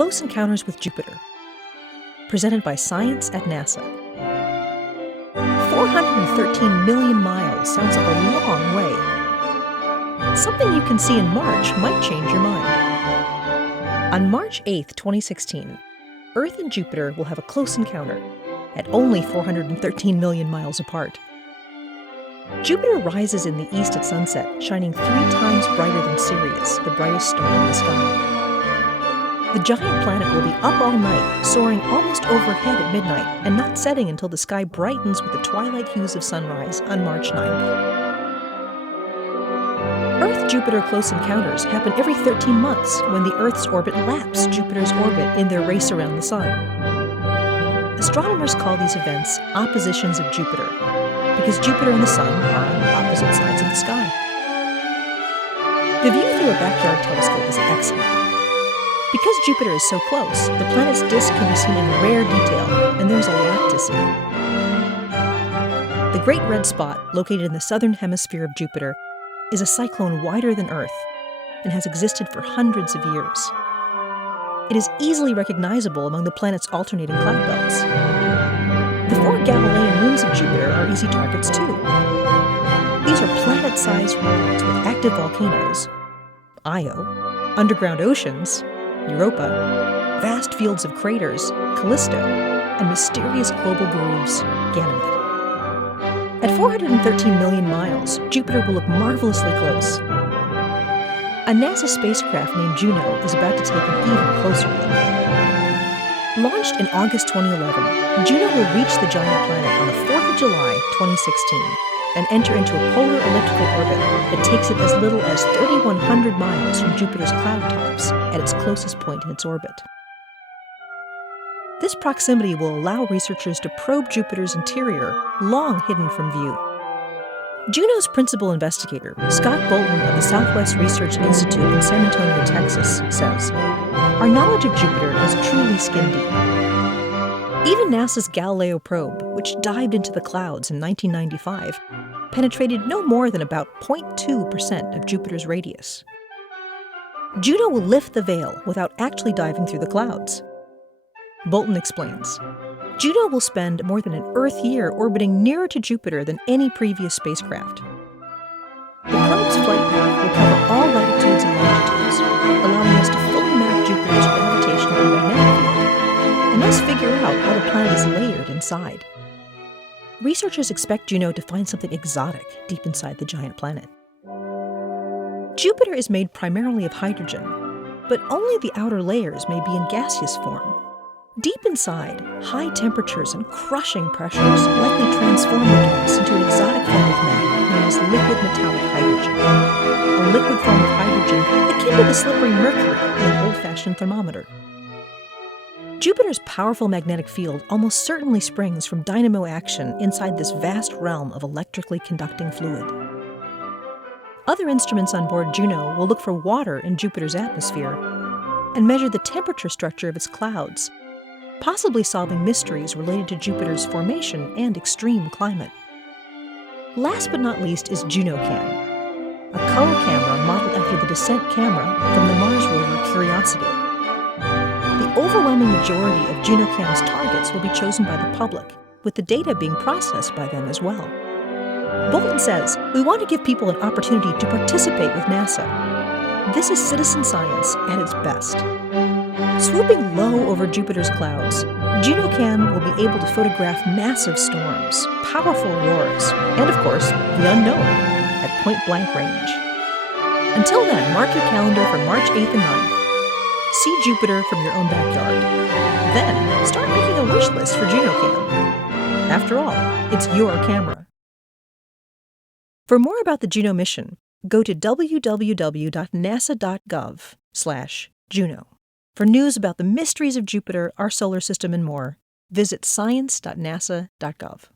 Close Encounters with Jupiter, presented by Science at NASA. 413 million miles sounds like a long way. Something you can see in March might change your mind. On March 8, 2016, Earth and Jupiter will have a close encounter at only 413 million miles apart. Jupiter rises in the east at sunset, shining 3 times brighter than Sirius, the brightest star in the sky. The giant planet will be up all night, soaring almost overhead at midnight, and not setting until the sky brightens with the twilight hues of sunrise on March 9th. Earth-Jupiter close encounters happen every 13 months when the Earth's orbit laps Jupiter's orbit in their race around the Sun. Astronomers call these events oppositions of Jupiter, because Jupiter and the Sun are on opposite sides of the sky. The view through a backyard telescope is excellent. Because Jupiter is so close, the planet's disk can be seen in rare detail, and there's a lot to see. The Great Red Spot, located in the southern hemisphere of Jupiter, is a cyclone wider than Earth and has existed for hundreds of years. It is easily recognizable among the planet's alternating cloud belts. The 4 Galilean moons of Jupiter are easy targets too. These are planet-sized worlds with active volcanoes, Io, underground oceans, Europa, vast fields of craters, Callisto, and mysterious global grooves, Ganymede. At 413 million miles, Jupiter will look marvelously close. A NASA spacecraft named Juno is about to take an even closer look. Launched in August 2011, Juno will reach the giant planet on the 4th of July, 2016, and enter into a polar elliptical orbit that takes it as little as 3,100 miles from Jupiter's cloud tops at its closest point in its orbit. This proximity will allow researchers to probe Jupiter's interior, long hidden from view. Juno's principal investigator, Scott Bolton of the Southwest Research Institute in San Antonio, Texas, says, "Our knowledge of Jupiter is truly skin deep. Even NASA's Galileo probe, which dived into the clouds in 1995, penetrated no more than about 0.2% of Jupiter's radius. Juno will lift the veil without actually diving through the clouds." Bolton explains, Juno will spend more than an Earth year orbiting nearer to Jupiter than any previous spacecraft. The probe's flight path will cover all latitudes and longitudes, allowing us to fully map Jupiter's gravitational and magnetic field, and thus figure out how the planet is layered inside. Researchers expect Juno to find something exotic deep inside the giant planet. Jupiter is made primarily of hydrogen, but only the outer layers may be in gaseous form. Deep inside, high temperatures and crushing pressures likely transform the gas into an exotic form of matter known as liquid metallic hydrogen, a liquid form of hydrogen akin to the slippery mercury in an old-fashioned thermometer. Jupiter's powerful magnetic field almost certainly springs from dynamo action inside this vast realm of electrically conducting fluid. Other instruments on board Juno will look for water in Jupiter's atmosphere and measure the temperature structure of its clouds, possibly solving mysteries related to Jupiter's formation and extreme climate. Last but not least is JunoCam, a color camera modeled after the descent camera from the Mars rover Curiosity. The overwhelming majority of JunoCam's targets will be chosen by the public, with the data being processed by them as well. Bolton says, "We want to give people an opportunity to participate with NASA. This is citizen science at its best." Swooping low over Jupiter's clouds, JunoCam will be able to photograph massive storms, powerful auroras, and of course, the unknown at point-blank range. Until then, mark your calendar for March 8th and 9th. See Jupiter from your own backyard. Then, start making a wish list for JunoCam. After all, it's your camera. For more about the Juno mission, go to www.nasa.gov/Juno. For news about the mysteries of Jupiter, our solar system, and more, visit science.nasa.gov.